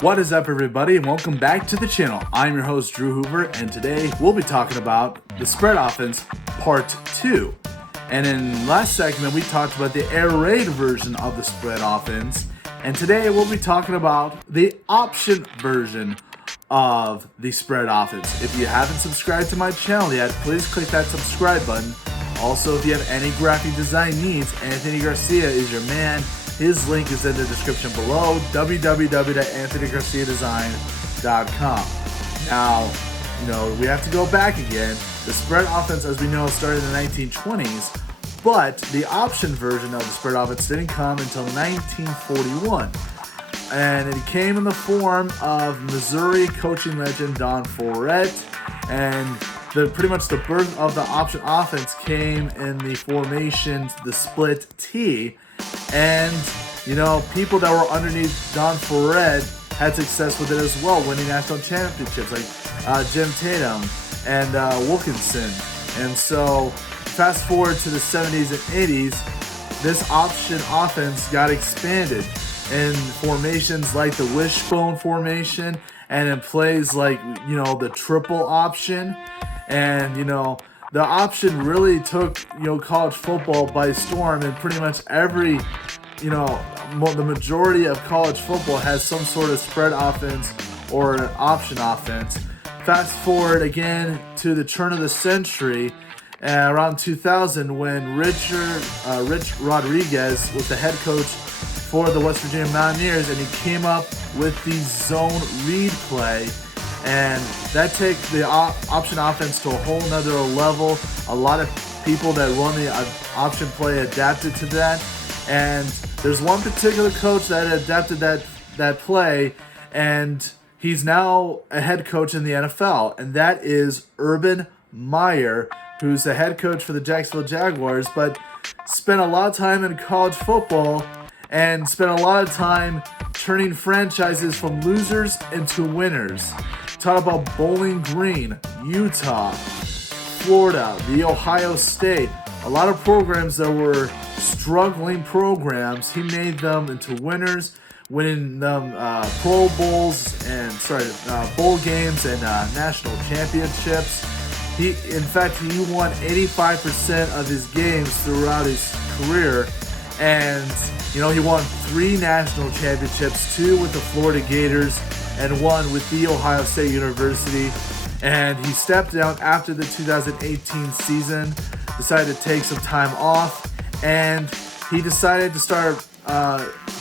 What is up, everybody, and welcome back to the channel. I'm your host, Drew Hoover, and today we'll be talking about the spread offense part 2. And in last segment, we talked about the air raid version of the spread offense, and today we'll be talking about the option version of the spread offense. If you haven't subscribed to my channel yet, please click that subscribe button. Also, if you have any graphic design needs, Anthony Garcia is your man. His link is in the description below, www.anthonygarciadesign.com. Now, we have to go back again. The spread offense, as we know, started in the 1920s, but the option version of the spread offense didn't come until 1941. And it came in the form of Missouri coaching legend Don Fourette, and pretty much the birth of the option offense came in the formation, the split T. And, people that were underneath Don Fourette had success with it as well, winning national championships like Jim Tatum and Wilkinson. And so, fast forward to the 70s and 80s, this option offense got expanded in formations like the wishbone formation and in plays like, the triple option. And, the option really took, college football by storm, and pretty much every, the majority of college football has some sort of spread offense or an option offense. Fast forward again to the turn of the century, around 2000, when Rich Rodriguez was the head coach for the West Virginia Mountaineers, and he came up with the zone read play. And that takes the option offense to a whole nother level. A lot of people that run the option play adapted to that. And there's one particular coach that adapted that play, and he's now a head coach in the NFL. And that is Urban Meyer, who's the head coach for the Jacksonville Jaguars, but spent a lot of time in college football and spent a lot of time turning franchises from losers into winners. Talk about Bowling Green, Utah, Florida, the Ohio State. A lot of programs that were struggling programs, he made them into winners, winning them bowl games and national championships. In fact, he won 85% of his games throughout his career, and he won 3 national championships, 2 with the Florida Gators and 1 with the Ohio State University. And he stepped down after the 2018 season, decided to take some time off, and he decided to start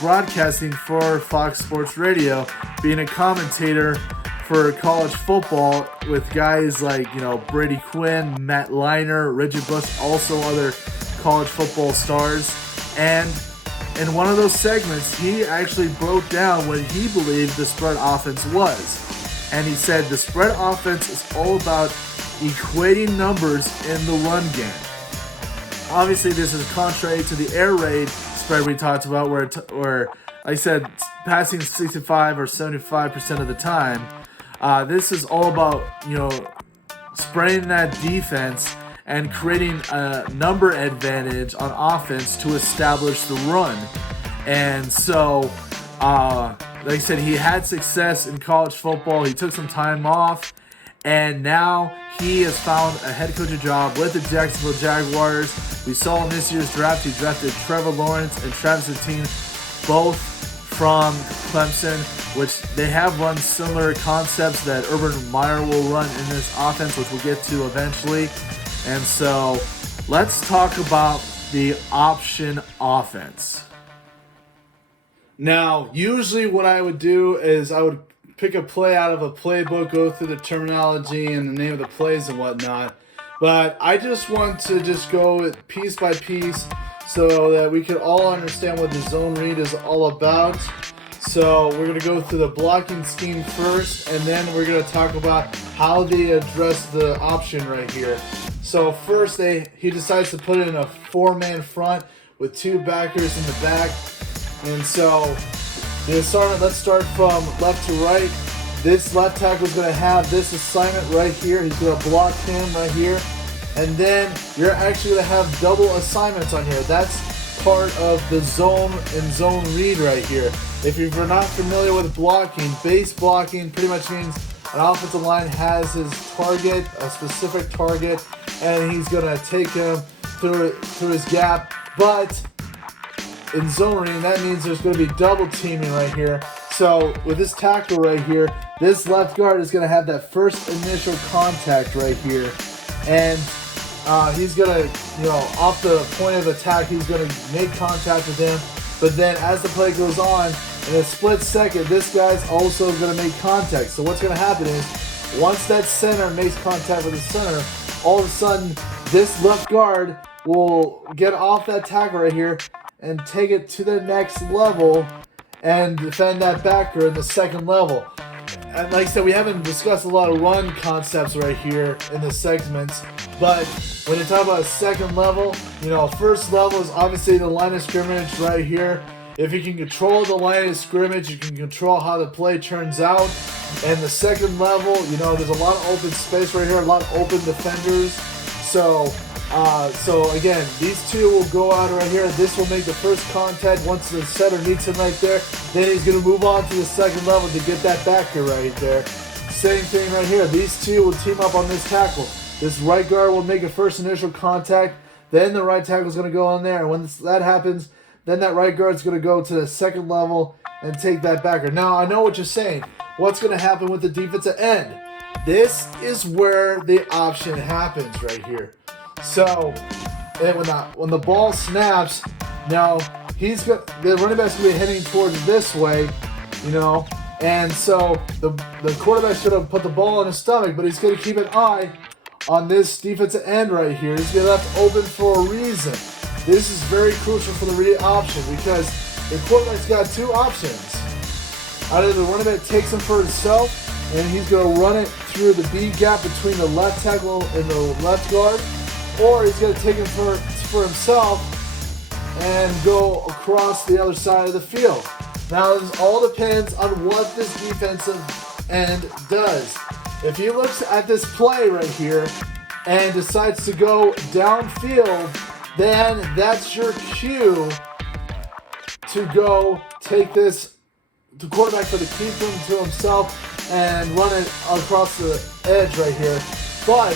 broadcasting for Fox Sports Radio, being a commentator for college football with guys like, Brady Quinn, Matt Leinart, Reggie Bush, also other college football stars. And in one of those segments, he actually broke down what he believed the spread offense was. And he said the spread offense is all about equating numbers in the run game. Obviously, this is contrary to the air raid spread we talked about, where like I said, passing 65 or 75% of the time. This is all about, spreading that defense and creating a number advantage on offense to establish the run. And so, like I said, he had success in college football. He took some time off, and now he has found a head coaching job with the Jacksonville Jaguars. We saw in this year's draft, he drafted Trevor Lawrence and Travis Etienne, both from Clemson, which they have run similar concepts that Urban Meyer will run in this offense, which we'll get to eventually. And so, let's talk about the option offense. Now, usually what I would do is I would pick a play out of a playbook, go through the terminology and the name of the plays and whatnot. But I just want to go piece by piece so that we could all understand what the zone read is all about. So we're going to go through the blocking scheme first, and then we're going to talk about how they address the option right here. So first, he decides to put it in a 4-man front with 2 backers in the back. And so let's start from left to right. This left tackle is going to have this assignment right here. He's going to block him right here. And then you're actually going to have double assignments on here. That's part of the zone and zone read right here. If you're not familiar with blocking, base blocking pretty much means an offensive line has his target, a specific target, and he's going to take him through his gap. But in zone reading, that means there's going to be double teaming right here. So with this tackle right here, this left guard is going to have that first initial contact right here. And he's going to, off the point of attack, he's going to make contact with him. But then as the play goes on, in a split second, this guy's also going to make contact. So what's going to happen is, once that center makes contact with the center, all of a sudden, this left guard will get off that tackle right here and take it to the next level and defend that backer in the second level. And like I said, we haven't discussed a lot of run concepts right here in the segments, but when you talk about second level, first level is obviously the line of scrimmage right here. If you can control the line of scrimmage, you can control how the play turns out. And the second level, there's a lot of open space right here, a lot of open defenders. So again, these two will go out right here. This will make the first contact. Once the center meets him right there, then he's going to move on to the second level to get that backer right there. Same thing right here. These two will team up on this tackle. This right guard will make a first initial contact. Then the right tackle is going to go on there. And when that happens, then that right guard is going to go to the second level and take that backer. Now, I know what you're saying. What's going to happen with the defensive end? This is where the option happens right here. So, and when the ball snaps, now the running back's going to be heading towards this way, and so the quarterback should have put the ball on his stomach, but he's going to keep an eye on this defensive end right here. He's going to left open for a reason. This is very crucial for the read option because the quarterback's got two options. Either the running back takes him for himself, and he's going to run it through the B gap between the left tackle and the left guard, or he's going to take him for himself and go across the other side of the field. Now, this all depends on what this defensive end does. If he looks at this play right here and decides to go downfield, then that's your cue to go take this to quarterback for the keep him to himself and run it across the edge right here. But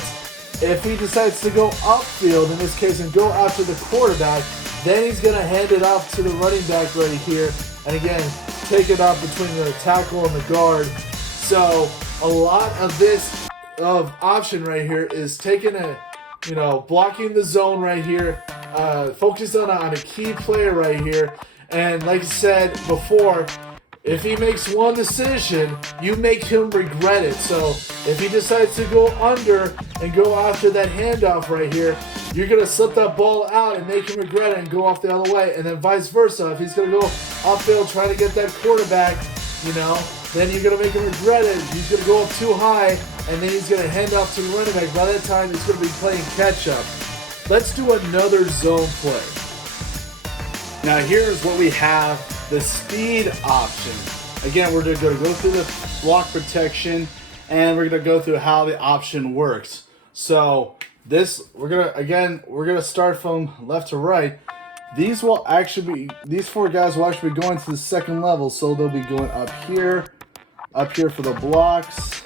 if he decides to go upfield in this case and go after the quarterback, then he's going to hand it off to the running back right here. And again, take it up between the tackle and the guard. So a lot of this option right here is taking blocking the zone right here, focus on a key player right here. And like I said before, if he makes one decision, you make him regret it. So if he decides to go under and go after that handoff right here, you're going to slip that ball out and make him regret it and go off the other way. And then vice versa. If he's going to go upfield trying to get that quarterback, then you're going to make him regret it. He's going to go up too high, and then he's going to hand off to the running back. By that time, he's going to be playing catch-up. Let's do another zone play. Now here's what we have. The speed option. Again, we're going to go through the block protection, and we're going to go through how the option works. So we're going to start from left to right. These four guys will actually be going to the second level, so they'll be going up here for the blocks.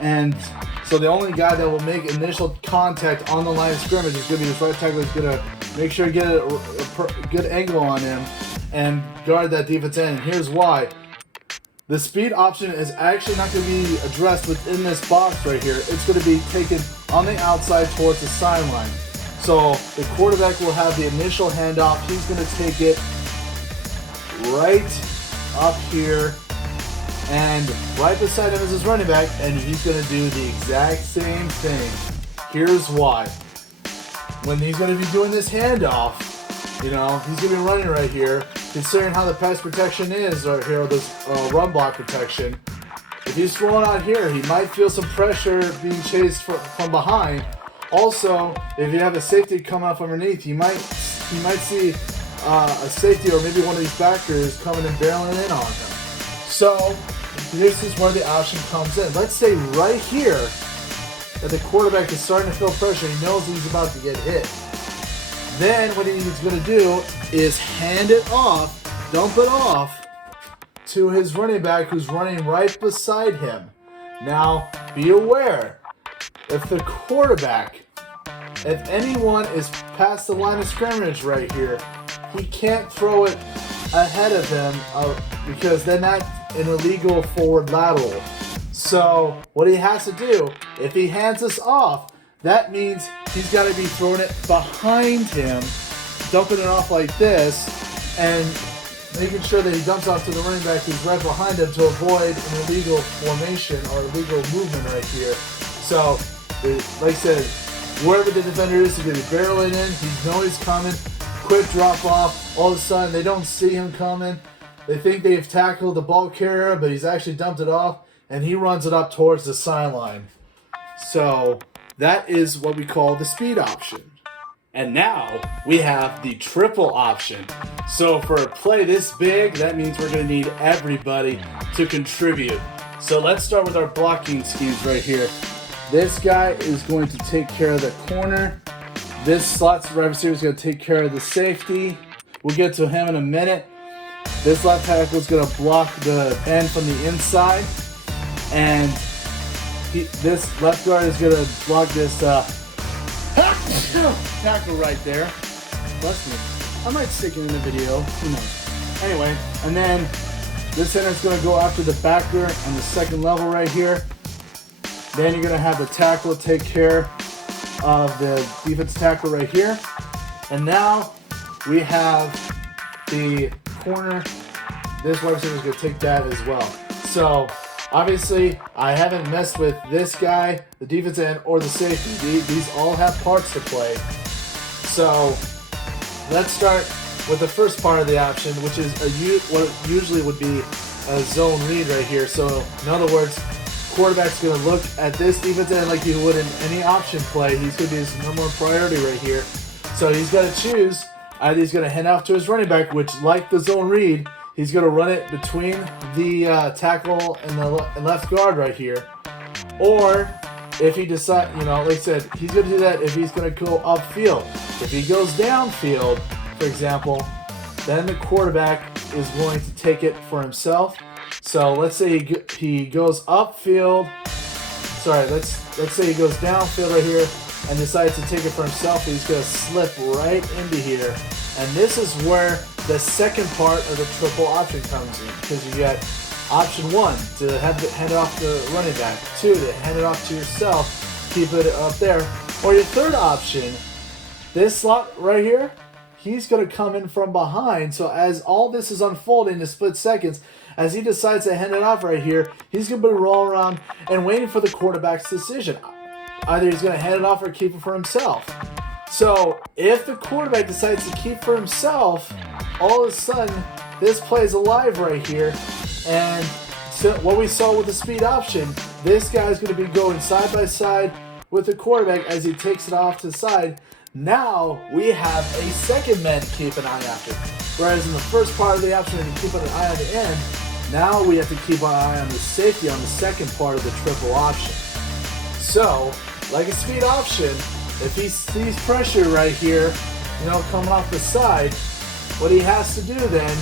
And so the only guy that will make initial contact on the line of scrimmage is going to be this right tackle. He's going to make sure to get a good angle on him and guard that defense end. And here's why. The speed option is actually not going to be addressed within this box right here. It's going to be taken on the outside towards the sideline. So the quarterback will have the initial handoff. He's going to take it right up here and right beside him is his running back, and he's going to do the exact same thing. Here's why. When he's going to be doing this handoff, he's going to be running right here, considering how the pass protection is right here, this run block protection. If he's throwing out here, he might feel some pressure being chased from behind. Also, if you have a safety come out from underneath, he might see a safety or maybe one of these backers coming and barreling in on him. So this is where the option comes in. Let's say right here that the quarterback is starting to feel pressure. He knows he's about to get hit. Then what he's going to do is hand it off dump it off to his running back who's running right beside him. Now, be aware, if the quarterback, if anyone is past the line of scrimmage right here, he can't throw it ahead of him because then that's an illegal forward lateral. So what he has to do, if he hands this off, that means he's got to be throwing it behind him, dumping it off like this, and making sure that he dumps off to the running back who's right behind him to avoid an illegal formation or illegal movement right here. So, like I said, wherever the defender is, he's going to be barreling in. He knows he's coming. Quick drop off. All of a sudden, they don't see him coming. They think they've tackled the ball carrier, but he's actually dumped it off, and he runs it up towards the sideline. So that is what we call the speed option. And now we have the triple option. So for a play this big, that means we're going to need everybody to contribute. So let's start with our blocking schemes right here. This guy is going to take care of the corner. This slot wide receiver is going to take care of the safety. We'll get to him in a minute. This left tackle is going to block the end from the inside. And this left guard is going to block this tackle right there. Bless me. I might stick it in the video. Who knows? Anyway, and then this center is going to go after the backer on the second level right here. Then you're going to have the tackle take care of the defense tackle right here. And now we have the corner. This wide receiver is going to take that as well. So obviously, I haven't messed with this guy, the defense end, or the safety. These all have parts to play. So let's start with the first part of the option, which is what usually would be a zone read right here. So in other words, quarterback's going to look at this defense end like you would in any option play. He's going to be his number one priority right here. So he's got to choose. Either he's going to hand off to his running back, which, like the zone read, he's going to run it between the tackle and the left guard right here. Or if he decides, like I said, he's going to do that if he's going to go upfield. If he goes downfield, for example, then the quarterback is going to take it for himself. So let's say he goes upfield. Sorry, let's say he goes downfield right here and decides to take it for himself. He's going to slip right into here. And this is where the second part of the triple option comes in, because you got option 1 to hand it off to the running back, 2 to hand it off to yourself, keep it up there, or your third option, this slot right here, he's going to come in from behind. So as all this is unfolding in split seconds, as he decides to hand it off right here, he's going to be rolling around and waiting for the quarterback's decision. Either he's going to hand it off or keep it for himself. So if the quarterback decides to keep for himself, all of a sudden this play is alive right here. And so what we saw with the speed option, this guy's going to be going side by side with the quarterback as he takes it off to the side. Now we have a second man to keep an eye after. Whereas in the first part of the option, we keep an eye on the end. Now we have to keep an eye on the safety on the second part of the triple option. So, like a speed option, if he sees pressure right here, coming off the side, what he has to do then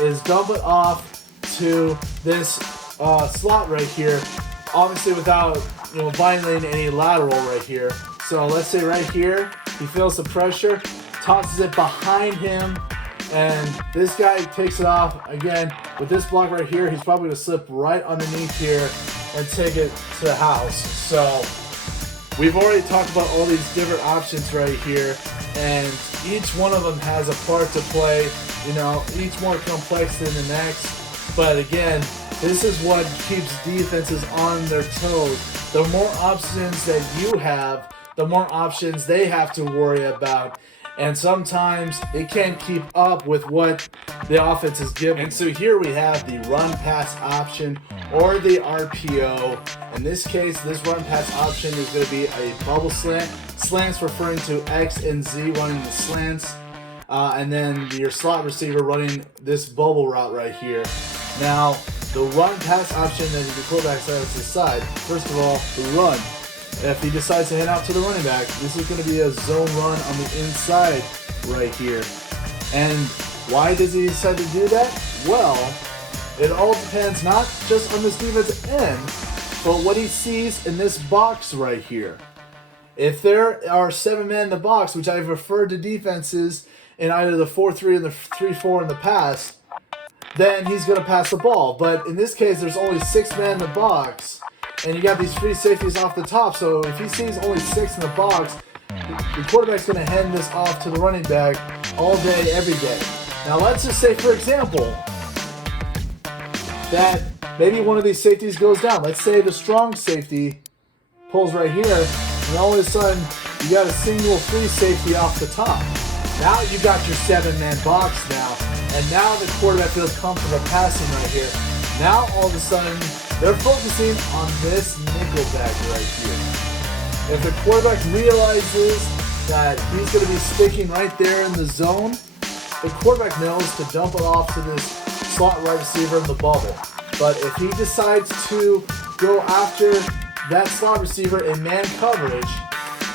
is dump it off to this slot right here, obviously without violating any lateral right here. So let's say right here, he feels the pressure, tosses it behind him, and this guy takes it off. Again, with this block right here, he's probably going to slip right underneath here and take it to the house. So we've already talked about all these different options right here, and each one of them has a part to play, each more complex than the next. But again, this is what keeps defenses on their toes. The more options that you have, the more options they have to worry about. And sometimes they can't keep up with what the offense is giving. And so here we have the run pass option, or the RPO. In this case, this run pass option is going to be a bubble slant. Slants referring to X and Z running the slants. And then your slot receiver running this bubble route right here. Now, the run pass option that the quarterback has to decide. First of all, the run. If he decides to hand out to the running back, this is going to be a zone run on the inside right here. And Why does he decide to do that? Well, it all depends not just on this defensive end, but what he sees in this box right here. If there are 7 men in the box, which I've referred to defenses in either the 4-3 or the 3-4 in the past, then he's going to pass the ball. But in this case, there's only 6 men in the box, and you got these free safeties off the top. So if he sees only 6 in the box, the quarterback's going to hand this off to the running back all day, every day. Now let's just say, for example, that maybe one of these safeties goes down. Let's say the strong safety pulls right here, and all of a sudden you got a single free safety off the top. Now you got your 7-man box now, and now the quarterback feels comfortable passing right here. Now all of a sudden they're focusing on this nickelback right here. If the quarterback realizes that he's going to be sticking right there in the zone, the quarterback knows to dump it off to this slot wide receiver in the bubble. But if he decides to go after that slot receiver in man coverage,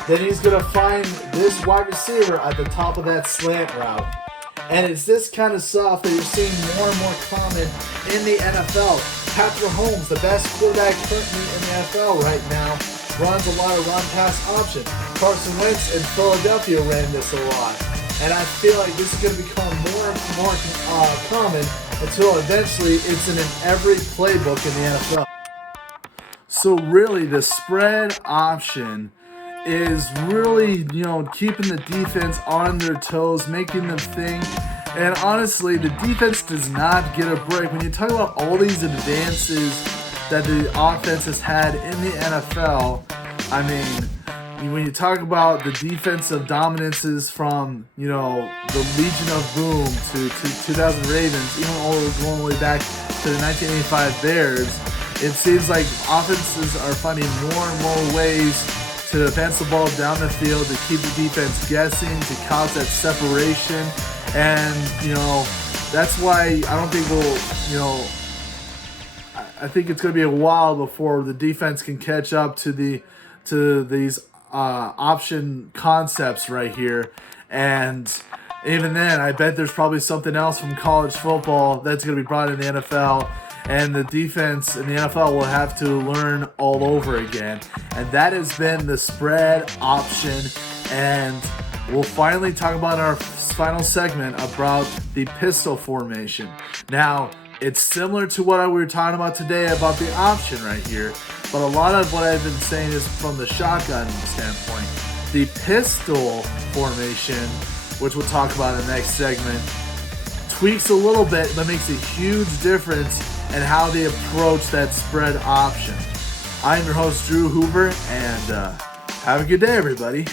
then he's going to find this wide receiver at the top of that slant route. And it's this kind of stuff that you're seeing more and more common in the NFL. Patrick Mahomes, the best quarterback currently in the NFL right now, runs a lot of run-pass option. Carson Wentz in Philadelphia ran this a lot. And I feel like this is going to become more and more common until eventually it's in every playbook in the NFL. So really, the spread option is really, keeping the defense on their toes, making them think. And honestly, the defense does not get a break. When you talk about all these advances that the offense has had in the NFL, I mean, when you talk about the defensive dominances from, the Legion of Boom to 2000 Ravens, even going all the way back to the 1985 Bears, it seems like offenses are finding more and more ways to advance the ball down the field, to keep the defense guessing, to cause that separation. And, that's why I don't think I think it's going to be a while before the defense can catch up to these option concepts right here. And even then, I bet there's probably something else from college football that's going to be brought in the NFL, and the defense in the NFL will have to learn all over again. And that has been the spread option, and we'll finally talk about our final segment about the pistol formation. Now, it's similar to what we were talking about today about the option right here, but a lot of what I've been saying is from the shotgun standpoint. The pistol formation, which we'll talk about in the next segment, tweaks a little bit, but makes a huge difference in how they approach that spread option. I'm your host, Drew Hoover, and have a good day, everybody.